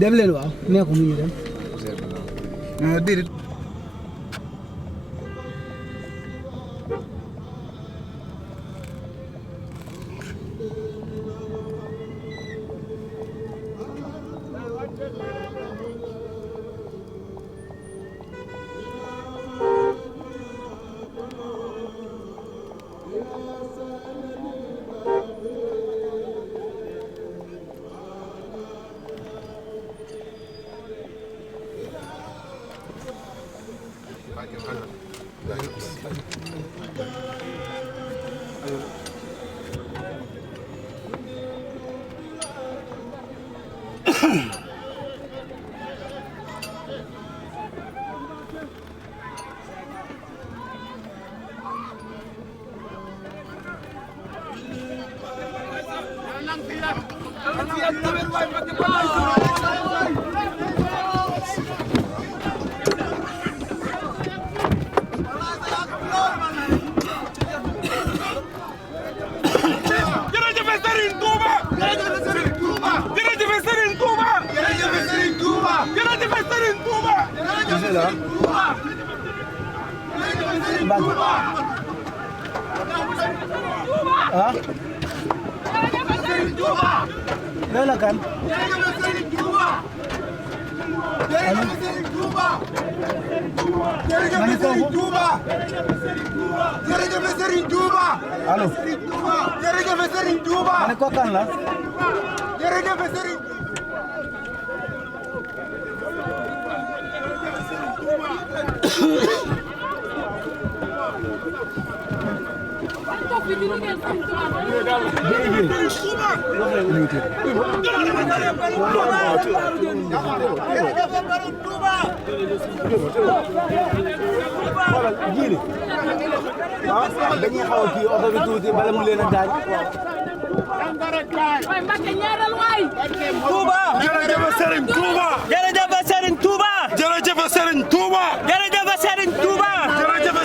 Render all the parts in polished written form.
dem leen waaw nee ko mu ñu dem. déedéet. ah loolu kan allo ma ne ko kan la jili dañuy xaw kii oto bi tuuti bala mu leen a gaañ waay Mbacke ñaaral waay Touba jërëjëf Serigne Touba jërëjëf Serigne Touba jërëjëf Serigne Touba jërëjëf Serigne Touba jërëjëf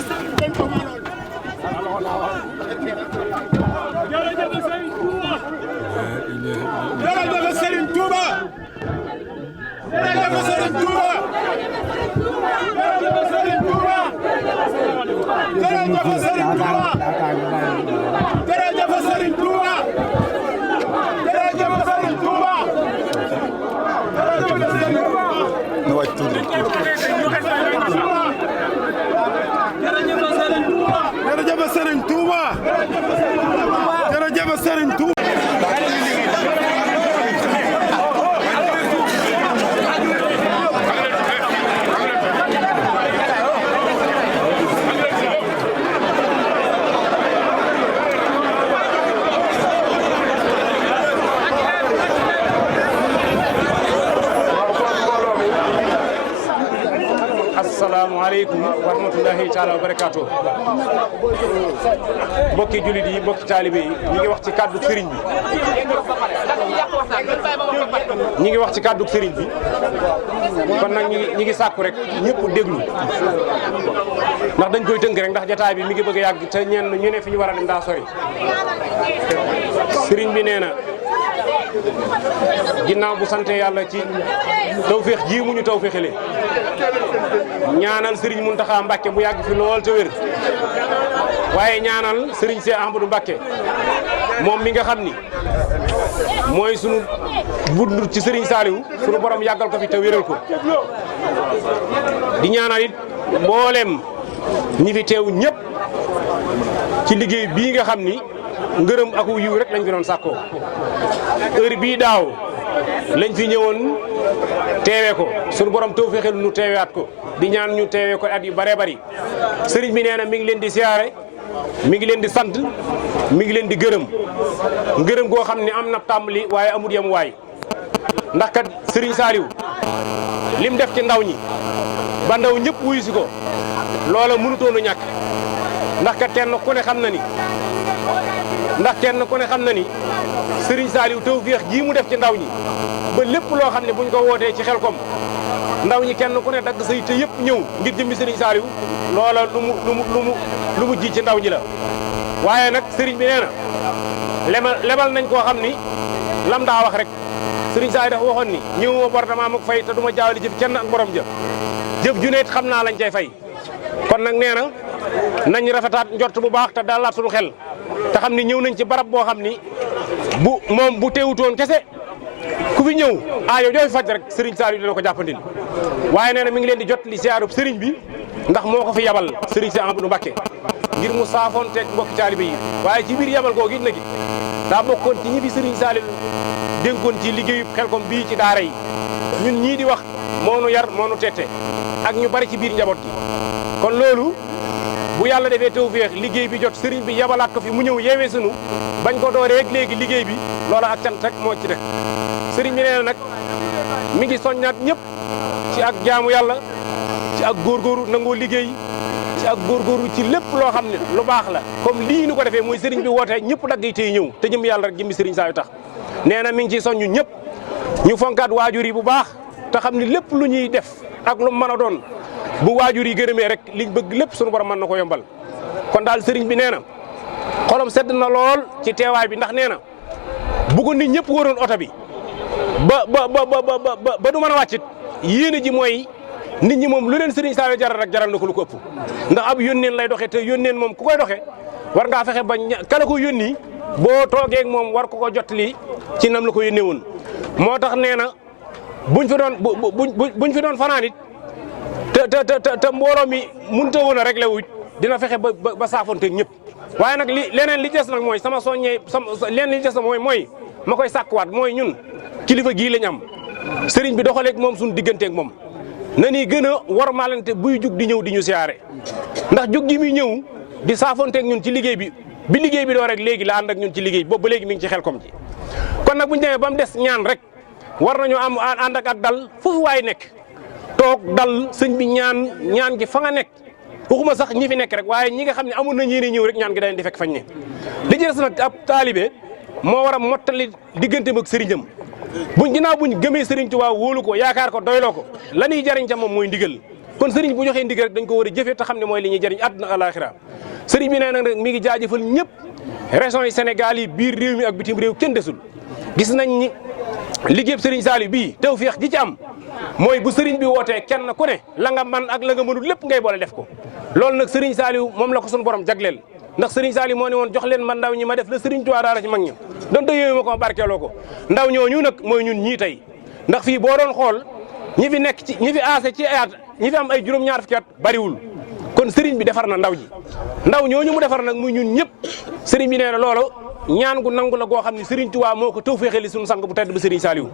jërëjëf Serigne Touba jërëjëf Serigne Touba jërëjëf Serigne Touba jërëjëf Serigne Touba jërëjëf Serigne Touba jërëjëf Serigne Touba ñu wàcc tuuti jërëjëf Serigne Touba jërëjëf Serigne Touba asalaamaaleykum wa rahmatullahi taala wa barakaatu mbokki jullit yi mbokki taalibe yi ñu ngi wax ci kàddu sëriñ bi ñi ngi wax ci kàddu sëriñ bi kon nag ñi ngi sàkku rek ñëpp déglu ndax dañ koy tënk rek ndax jataay bi mi ngi bëgg a yàgg te ñenn ñu ne fi ñu war a dem daa sori sëriñ bi nee na ginnaaw bu sante yàlla ci tawféex ji mu ñu tawféexale ñaanal Serigne Mountakha Mbacké mu yàgg fi lool te wér waaye ñaanal Serigne Cheikh Ahmadou Mbacké moom mi nga xam ni mooy sunu bunt ci Serigne Saliou sunu borom yàggal ko fi te wéral ko di ñaanal it mboolem ñi fi teew ñëpp ci liggéey bii nga xam ni ngërëm ak yiw rek lañ fi doon sàkkoo heure bii daaw lañ fi ñëwoon teewe ko sunu borom tawfeexal nu teewaat ko di ñaan ñu teewe ko at yu bare bari sëriñ bi nee na mi ngi leen di siyaare mi ngi leen di sant mi ngi leen di ngërëm goo xam ne am na tàmbali waaye amul yem waay ndax kat sëriñ Saliou lim def ci ndaw ñi ba ndaw ñëpp wuyu si ko loola mënutoon a ñàkk ndax kat kenn ku ne xam na ni Serigne Saliou tawfeex jii mu def ci ndaw ñi ba lépp loo xam ne buñ ko wootee ci Xelkom ndaw ñi kenn ku ne dagg say te yëpp ñëw ngir jëmmi Serigne Saliou loola lu mu ji ci ndaw ñi la waaye nag sëriñ bi nee na lebal nañ koo xam ni lam daa wax rek sëriñ Saaliw dafa waxoon ni ñëwuma bor dama am ak fay te du ma jaawale jëf kenn ak borom jëf ju ne xam naa lañ cay fay kon nag nee na nañ rafetaat njort bu baax te daalaat suñu xel te xam ni ñëw nañ ci barab boo xam ni bu teewutoon kese ku fi ñëw aajo jooy faj rek sëriñ Saaliw dina ko jàppandil waaye nee na mi ngi leen di jot li siyaarub sëriñ bi ndax moo ko fi yabal sëriñ Cheikh Ahmadou Mbacké ngir mu saafoonteeg mbokki taalibe yi waaye ci biir yabal googu it nag daa bokkoon ci ñi fi sëriñ Saaliw dénkoon ci liggéeyu Xelcom bii ci daara yi ñun ñii di wax moo nu yar moo nu tette ak ñu bari ci biir njaboot gi kon loolu bu yàlla defee tawfeex liggéey bi jot sëriñ bi yabalaat ko fi mu ñëw yeewee sunu bañ ko dooree ak léegi liggéey bi loola ak cant rek moo ci def sëriñ bi nee na nag mi ngi soññaat ñëpp ci ak jaamu yàlla ci ak góorgóorlu nangoo liggéey ci ak góorgóorlu ci lépp loo xam ne lu baax la comme lii nu ko defee mooy sëriñ bi wootee ñëpp dagg yi tey ñëw te jëm yàlla rek jëmmi sëriñ Saaliw tax nee na mi ngi ciy soññu ñëpp ñu fonkaat waajur yi bu baax te xam ni lépp lu ñuy def ak lu mën a doon bu waajur yi gërëmee rek liñ bëgg lépp suñu borom mën na ko yombal kon daal sëriñ bi nee na xolam sedd na lool ci teewaay bi ndax nee na bu ko nit ñëpp waroon oto bi ba du mën a wàccit yéene ji mooy nit ñi moom lu leen sëriñ Saaliw jaral rek jaral na ko lu ko ëpp ndax ab yónneen lay doxee te yónneen moom ku koy doxee war ngaa fexe ba kala ko yónni boo toogee ak moom war ko jottali ci nam la ko yónnee woon moo tax nee na buñ fi doon fanaan it te mbooloo mi mënut a woon a réglé wuñ dina fexe ba saafonteeg ñëpp waaye nag leneen li des nag mooy sama soññee leneen li des na mooy ma koy sàkkuwaat mooy ñun kilifa gii lañ am sëriñ bi doxaleeg moom suñu digganteeg moom na ni gën a warmaalante buy jug di ñëw di ñu siyaare ndax jug gi muy ñëw di saafonteeg ñun ci liggéey bi liggéey bi doo rek léegi la ànd ak ñun ci liggéey boobu ba léegi mi ngi ci Xelcom ji kon nag bu ñu demee ba mu des ñaan rek war nañoo am ànd ak dal foofu waay nekk toog dal sëñ bi ñaan gi fa nga nekk waxuma sax ñi fi nekk rek waaye ñi nga xam ne amul na ñiine ñëw rek ñaan gi dañ di fekk fañ ne li ci des nag ab taalibe moo war a mottali digganteem ak sëriñam ginnaaw buñ gëmee sëriñ Tuubaa wóolu ko yaakaar ko doyloo ko la ñuy jariñ ca moom mooy ndigal kon sëriñ bu joxee ndigal rek dañ ko war a jëfee te xam ne mooy li ñuy jariñ àdduna alaaxira sëriñ bi nee nag mi ngi jaajëfal ñëpp régions yi Sénégal yi biir réew mi ak bitim réew kenn desul gis nañ ni liggéeyub sëriñ Saaliw bii tawfeex ji ci am mooy bu sëriñ bi wootee kenn ku ne la nga man ak la nga mënul lépp ngay boole def ko loolu nag sëriñ Saaliw moom la ko suñu borom jagleel ndax sëriñ Saaliw moo ne woon jox leen ma ndaw ñi ma def la sëriñ Tuubaa daara ci mag ñi donte yooyu ma ko barkeeloo ko ndaw ñooñu nag mooy ñun ñii tey ndax fii boo doon xool ñi fi nekk ci ñi fi aase ci at ñi fi am ay juróom-ñaar fukki at bariwul kon sëriñ bi defar na ndaw ji ndaw ñooñu mu defar nag muy ñun ñëpp sëriñ bi nee na loolu ñaan gu nangu la goo xam ne sëriñ Tuubaa moo ko tawfeexali suñu sang bu tedd bi sëriñ Saaliw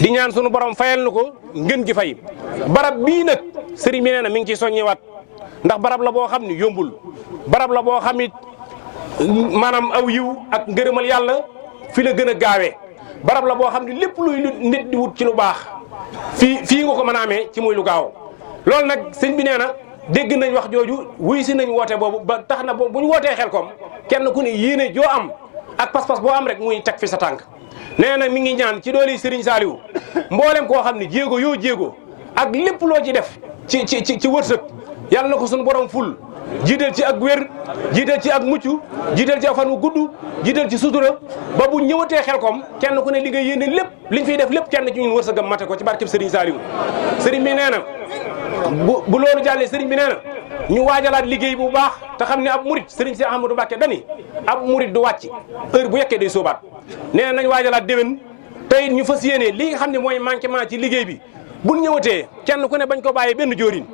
di ñaan suñu borom fayal na ko ngën gi fay barab bii nag sëriñ bi nee na mi ngi ciy soññewaat ndax barab la boo xam ne yombul barab la boo xam it maanaam aw yiw ak ngërëmal yàlla fi la gën a gaawee barab la boo xam ne lépp luy nit di wut ci lu baax fii nga ko mën a amee ci muy lu gaaw loolu nag sëñ bi nee na dégg nañ wax jooju wuy si nañ woote boobu ba tax na bu ñu wootee Xelcom kenn ku ne yéene joo am ak pas-pas boo am rek muy teg fi sa tànk nee na mi ngi ñaan ci doole Serigne Saaliw mboolem koo xam ne jéego yoo jéego ak lépp loo ci def ci wërsëg yàlla na ko suñu borom ful jiital ci ak wér jiital ci ak mucc jiital ci ak fan wu gudd jiital ci sutura ba bu ñëwatee Xelcom kenn ku ne li nga yéene lépp liñ fiy def lépp kenn ci ñun wërsëgam mate ko ci barkeb Serigne Saaliw Serigne bi nee na bu loolu jàllee Serigne bi nee na ñu waajalaat liggéey bu baax te xam ne ab murit Serigne Cheikh Ahmadou Mbacké dani ab murit du wàcc heure bu yekkee day sóobaat nee na nañ waajalaat déwén tey ñu fas yéene li nga xam ne mooy manquement ci liggéey bi bu ñëwatee kenn ku ne bañ ko bàyyee benn joorin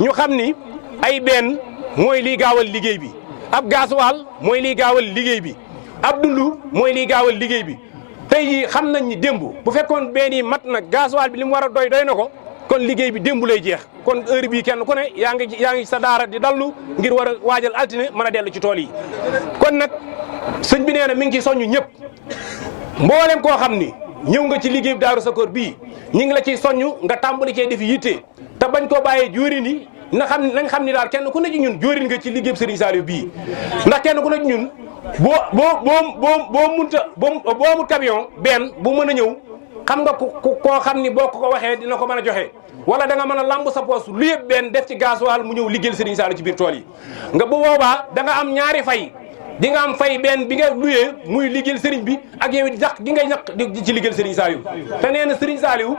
ñu xam ni ay benn mooy liy gaawal liggéey bi ab gaasuwaal mooy liy gaawal liggéey bi ab dundu mooy liy gaawal liggéey bi tey jii xam nañ ni démb bu fekkoon benn yi mat na gaasuwaal bi li mu war a doy na ko kon liggéey bi démb lay jeex kon heure bii kenn ku ne yaa ngi sa daara di dallu ngir war a waajal altine mën a dellu ci tool yi kon nag sëñ bi nee na mi ngi ci soññu ñëpp mboolem koo xam ni ñëw nga ci liggéey bi Daaru Sakor bii ñi ngi la ciy soññu nga tàmbali cee def yitte te bañ koo bàyyee jóorin yi nañ xam ni daal kenn ku ne ci ñun jóorin nga ci liggéey bi Serigne Saaliw bii ndax kenn ku ne ci ñun boo amut camion benn bu mën a ñëw xam nga koo xam ni boo ko waxee dina ko mën a joxe wala da nga mën a lamb sa poos lu yëpp benn def ci gasoil mu ñëw liggéeyal Serigne Saaliw ci biir tool yi nga bu boobaa da nga am ñaari fay di nga am fay benn bi nga luyee muy liggéeyal sëriñ bi ak yow it ñaq gi ngay ñaq di ci liggéeyal sëriñ Saliou te nee na sëriñ Saliou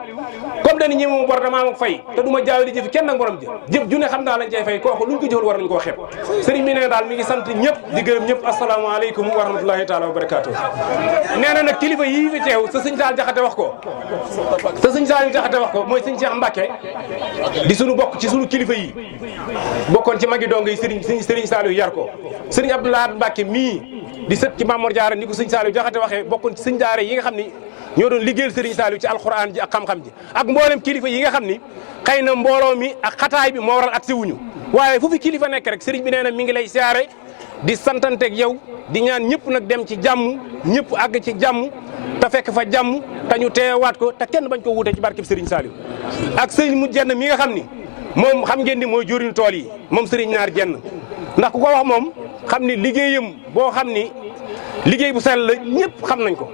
comme dañu ñi moom bor damaa am fay te du ma jaaw di jëf kenn ak borom jëf ju ne xam naa lañ cay fay kooku luñ ko jëfal war nañ koo xeeb sëriñ bi nee daal mi ngi sant ñëpp di gërëm ñëpp asalaamaaleykum wa rahmatulahi taala wa barakaatu nee na nag kilifa yii fi teew sa sëñ Saal Jaxate wax ko sa sëñ Saal Jaxate wax ko mooy sëñ Cheikh Mbacke di sunu bokk ci sunu kilifa yi bokkoon ci magi dongo yi sëriñ Saliou yar ko sëriñ Abdoulaye Mbacke mii di sët ci Mamour Diarra ni ko sëñ Saliou Jaxate waxee bokkoon ci sëñ daara yi nga xam ni ñoo doon liggéeyal sëriñ Saliou ci alxuraan ji ak xam-xam ji ak mboolem kilifa yi nga xam ni xëy na mbooloo mi ak xataay bi moo waral ak si wuñu waaye fu fi kilifa nekk rek sëriñ bi nee na mi ngi lay siyaare di santanteeg yow di ñaan ñëpp nag dem ci jàmm ñëpp àgg ci jàmm te fekk fa jàmm te ñu teewaat ko te kenn bañ ko wuute ci barkeb sëriñ Saliou ak sëriñ mu jenn mi nga xam ni moom xam ngeen ni mooy joriñu tool yi moom sëriñ Naar jenn ndax ku ko wax moom xam ni liggéeyam boo xam ni liggéey bu sell la ñëpp xam nañ ko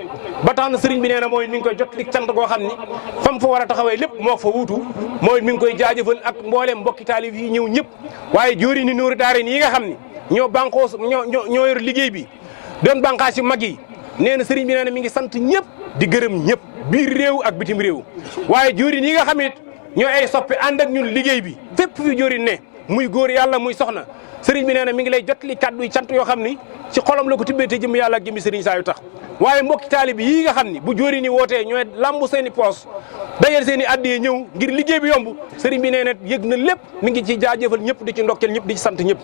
ba tax na sëriñ bi nee na mooy mi ngi koy jot li cant goo xam ni fam fa war a taxawee lépp moo fa wuutu mooy mi ngi koy jaajëfal ak mbooleem mbokki taalib yi ñëw ñëpp waaye jóori ni nóori daare ni yi nga xam ni ñoo bànqoos ñoo yor liggéey bi doon bànqaas yu mag yi nee na sëriñ bi nee na mi ngi sant ñëpp di gërëm ñëpp biir réew ak bitim réew waaye jóori ni nga xam it ñoo ay soppi ànd ak ñun liggéey bi fépp fi jóori ne muy góor yàlla muy soxna sëriñ bi nee na mi ngi lay jotli kàddu yi cant yoo xam ni ci xolam la ko tibbee te jëm yàlla ak jëmmi sëriñ Saliou tax waaye mbokki taalib yii nga xam ni bu jóori ni wootee ñooy lambu seen i poos dajal seen i addiyee ñëw ngir liggéey bi yomb sëriñ bi nee na yëg na lépp mi ngi ci jaajëfal ñëpp di ci ndokkel ñëpp di ci sant ñëpp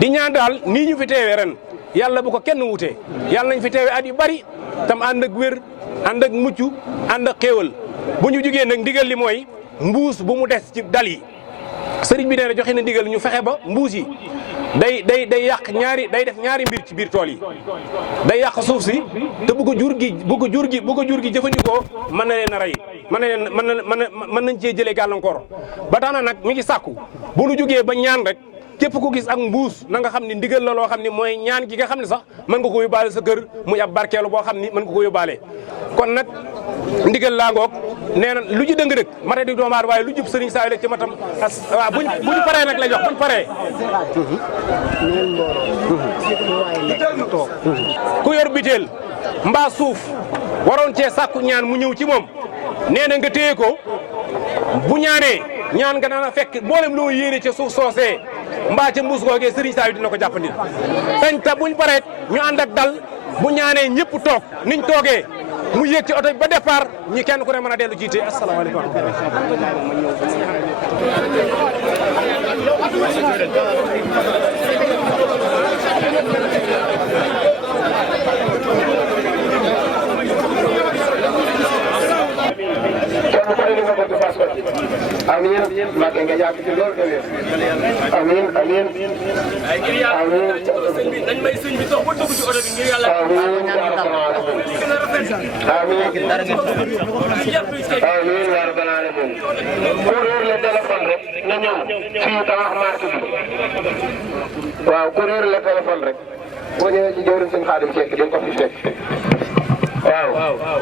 di ñaan daal nii ñu fi teewee ren yàlla bu ko kenn wutee yàlla nañ fi teewee at yu bari tam ànd ak wér ànd ak mucc ànd ak xéewal bu ñu jugee nag ndigal li mooy mbuus bu mu des ci dal yi sëriñ bi nee na joxe na ndigal ñu fexe ba mbuus yi day yàq day def ñaari mbir ci biir tool yi day yàq suuf si te bu ko jur gi jëfandikoo mën na leen a rey mën nañ cee jëlee gàllankoor ba tax na nag mi ngi sàkku bu nu jógee ba ñaan rek képp ku gis ak mbuus na nga xam ni ndigal la loo xam ni mooy ñaan gi nga xam ne sax mën nga ko yóbbaale sa kër muy ab barkeelu boo xam ni mën nga ko yóbbaale kon nag ndigal laa ngoog nee na lu ji dëng rek mata di doomaar waaye lu jub sëriñ Saliou la ci matam waaw buñ paree nag la jox buñ paree ku yor biteel mbaa suuf waroon cee sàkku ñaan mu ñëw ci moom nee na nga téye ko bu ñaanee ñaan nga dana fekk mboolem loo yéene ca suuf soosee mbaa ca mbuus googee sëriñ Saliou dina ko jàppandil dañ ta buñ pareet ñu ànd ak dal bu ñaanee ñëpp toog niñ toogee mu yéeg ci oto bi ba départ ñi kenn ku ne mën a dellu jiite asalaamaaleykum amiin Mbacke nga yàgg ci loolu de amiin amiin amiin dañ may sëñ bi toog ba dugg ci oto bi ngir yàlla amiin yaa rabbal aalamiin ku réer le téléphone rek na ñëw fii tabax marché bi waaw ku réer le téléphone rek boo ñëwee ci jawriñ sëñ Xaadim Seck di ko fi fekk waaw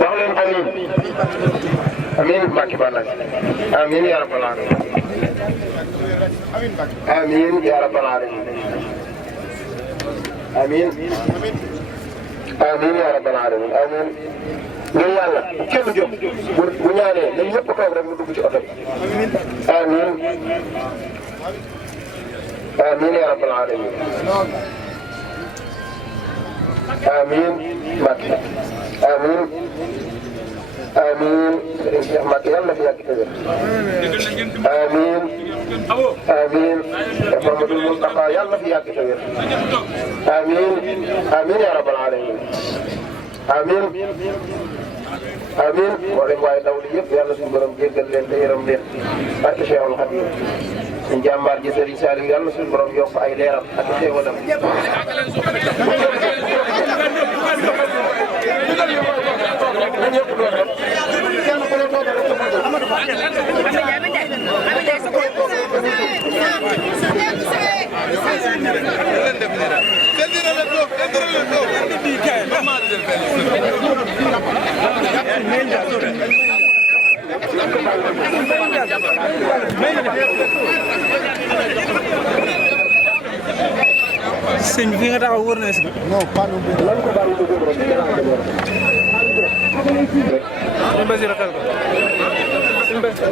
wax leen amiin amiin Mbacke Balla amiin yaa rabbal aalamiin amiin yaa rabbal aalamiin amiin amiin yaa rabbal aalamiin amiin ngir yàlla kenn jóg bu ñaanee nañ ñëpp toog rek mu dugg ci oto bi amiin amiin yaa rabbal aalamiin amiin Mbacke amiin amiin Serigne Cheikh Mbacke yàlla na fi yàgg te wér amiin amiin Mouhamadoul Moustapha yàlla na fi yàgg te wér amiin amiin yaa rabbal aalamiin amiin amiin mboolem waaye daw li yëpp yàlla suñu borom jéggal leen te yërëm leen barke Cheikhul Khadim suñu jàmbaar ji Serigne Saliou yàlla suñu borom yokk ay leeram ak xéewalam sëñ bi fi nga taxaw wër na si. non pas non plus. lan ko bàyyi ko rek. sëñ Basir xel ko. sëñ Basir.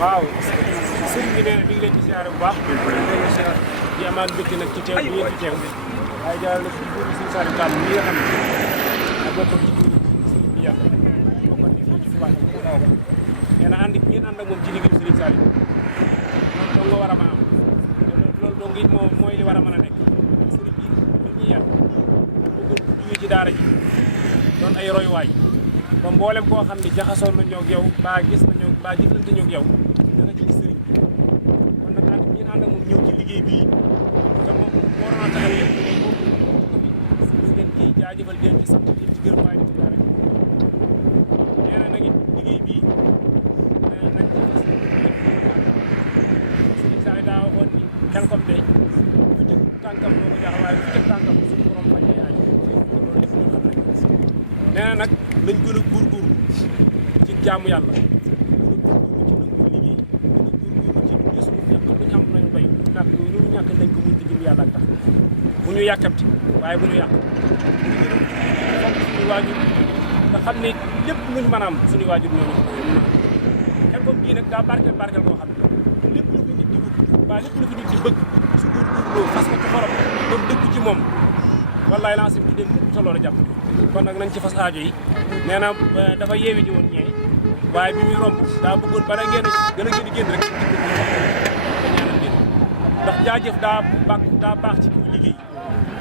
waaw sëriñ bi nee na mi ngi leen di siyaare bu baax di amaan mbégte nag ci teew bi ngeen ci teew waaye jaarale si buur si Saliou Tall mi nga xam ne ak bokkam ci buur sëriñ bi yàq bokkam di fii ci Touba nee na ànd ngeen ànd ak moom ci liggéeyu sëriñ Saliou loolu nga war a mën a am loolu dong it mooy li war a mën a nekk sëriñ bi li ñuy yar bëggoon jógee ci daara ji doon ay royuwaay ba mboolem koo xam ne jaxasoon na ñoog yow baa gis na ñoog baa jëflante ñoog yow dana ci gis sëriñ bi kon nag ànd ñeen ànd ak moom ñëw ci liggéey bii te moom waroon naa taxaw yëpp gis ngeen ci jaajëfal den ci sant ci gërëm waaye di ci dara nee na nag it liggéey bii nañ ci fas sëriñ saa yi daa waxoon ni xel comme de fi teg tànkam moo ko jaaxal waaye fi teg tànkam suñu borom fajee aaj loolu lépp ñu xam nañ nee na nag nañ gën a góorgóorlu ci jaamu yàlla gën a góorgóorlu ci nangu liggéey gën a góorgóorlu ci suñu ñàkk lu ñu am nañu bay ñu ñàkk nañ ko muñ ci jëm yàlla ak tax bu ñu yàkkamti waaye bu ñu yàq suñu waajur nga xam ne lépp luñ mën a am suñu waajur ñooñu xel comme bii nag daa barkeel koo xam ne lépp lu fi nit di wut waa lépp lu fi nit di bëgg su góorgóorloo fas ko ci xorom doon dëgg ci moom wallaay lancé bi dem mukk sa loolu jàpp kon nag nañ ci fas aajo yi nee na dafa yeewi ji woon ñee waaye bi muy romb daa bëggoon bala ngeen gën a ngeen di génn rek da ñaanal leen ndax jaajëf daa baax ci kiw liggéey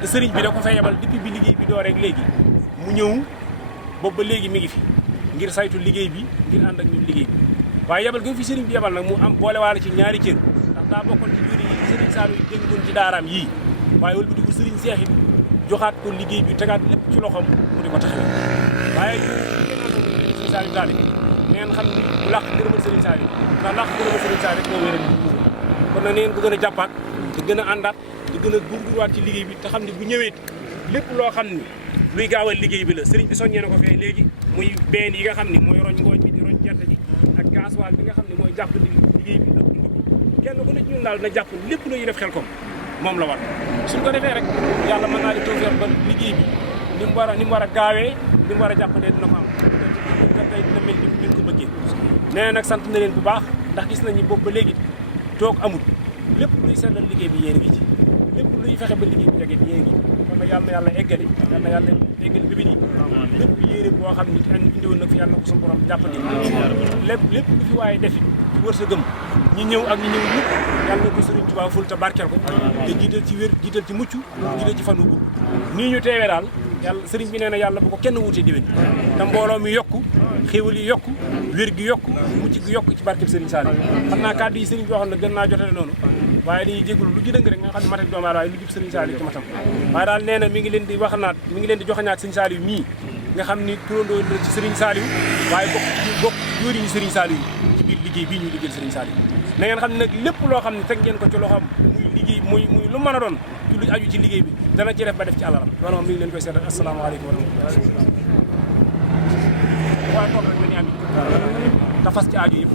te sëriñ bi da ko fa yebal depuis bi liggéey bi doo rek léegi mu ñëw boobu ba léegi mi ngi fi ngir saytu liggéey bi ngir ànd ak ñun liggéey bi waaye yebal gi fi sëriñ bi yebal nag mu am boolewaale ci ñaari cër ndax daa bokkoon ci juri yi sëriñ Saliou yi dénkoon ci daaraam yii waaye wala bi ko sëriñ Seex it joxaat ko liggéey bi tegaat lépp ci loxoom mu di ko taxawee waaye sëriñ Saliou Tall ngeen xam ni bu làq gërëmal sëriñ Saliou ndax làq gërëmal sëriñ Saliou rek moo wéral kon nag ngeen ko gën a jàppaat te gën a àndaat te gën a gurgurwaat ci liggéey bi te xam ne bu ñëwee lépp loo xam ni luy gaawal liggéey bi la sëriñ bi soññee na ko fee léegi muy benn yi nga xam ne mooy roñ ngooñ bi di roñ gerte gi ak gasoil bi nga xam ne mooy jàpp liggéey bi ak dund bi kenn ku ne ci ñun daal na jàpp lépp lu ñuy def xel ko moom la war suñ ko defee rek yàlla mën naa di tawfeex ba liggéey bi ni mu war a gaawee ni mu war a jàppandee dina ko am te tey dina mel ni ko bëggee nee na nag sant na leen bu baax ndax gis nañu boobu ba léegi toog amul lépp luy sellal liggéey bi yéen a ngi ci lépp luy fexe ba liggéey bi jege yéen a ngi kon nag yàlla na yàlla eggali bébé yi lépp yéene boo xam ni indiwoon nag fi yàlla na ko suñu borom jàppandi lépp lu fi waaye defi ci wërsëgam ñi ñëw ak ñi ñëw ñëpp yàlla na ko Sëriñ Tuubaa ful te barkeel ko te jiital ci wér jiital ci mucc jiital ci fanu gudd nii ñu teewee daal yàlla sëriñ bi nee na yàlla bu ko kenn wuute déwén te mbooloo mi yokku xéwal yi yokku wér gi yokku mucc gi yokku ci barkeb Sëriñ Saliou xam naa kàddu yi sëriñ bi waxoon na gën naa jotale noonu waaye dañuy jégalu lu ci dëng rek nga xam ne matal doomu aadama waaye lu jub Sëriñ Saliou ci matam waaye daal nee na mi ngi leen di waxanaat mi ngi leen di joxañaat Sëriñ Saliou mii nga xam ni turandoo la ci Sëriñ Saliou waaye bokk jóoriñu Sëriñ Saliou yi ci biir liggéey bii ñuy liggéeyal Sëriñ Saliou na ngeen xam ne nag lépp loo xam ne teg ngeen ko ci loxoom muy liggéey muy lu mën a doon ci lu aju ci liggéey bi dana ci def ba def ci alalam loolu moom mi ngi leen koy seetal asalaamaaleykum wa rahmatulah waaye toog rek la ñu am te fas ci aju yëpp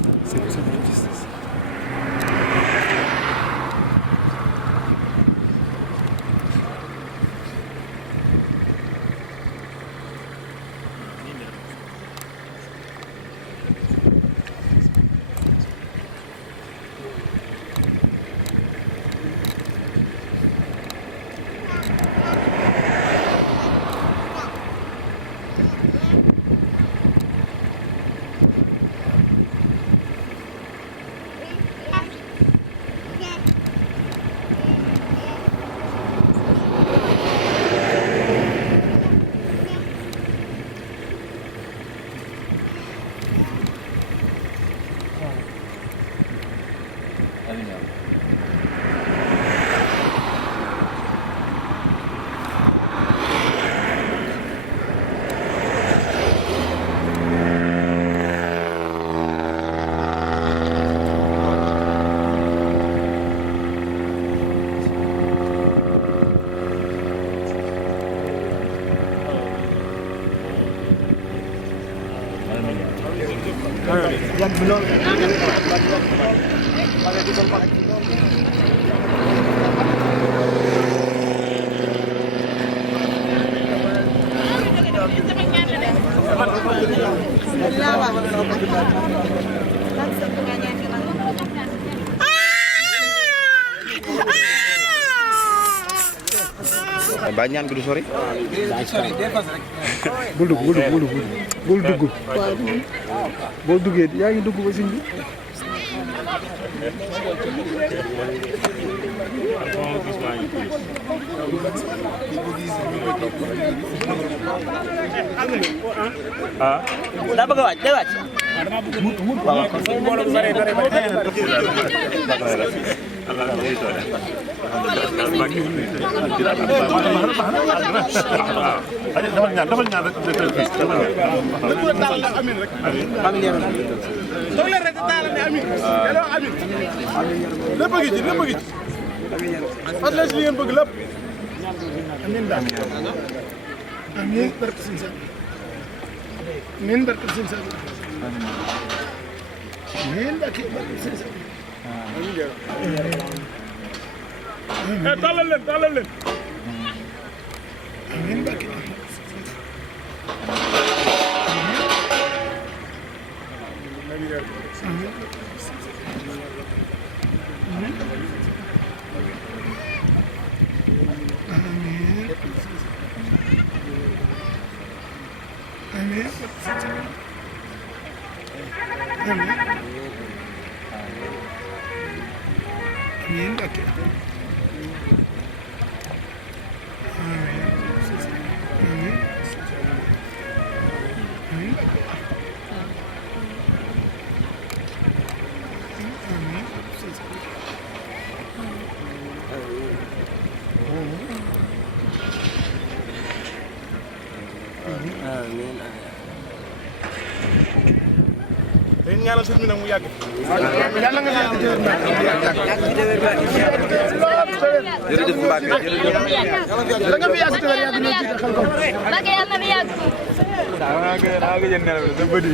Yan belum. Banyak gitu sore. Bul dugg boo duggee yaa ngi dugg ba sëñ bi daa bëgg a wàcc day wàcc Talal leen. dañu ñaanal sëñ bi nag mu yàgg. yàlla nga yàgg jërëjëf Mbacke jërëjëf. da nga fi yàgg te yàgg ñoo jiite xel ko. Mbacke yàlla na fi yàgg. daa nga jël nelaw la bëri.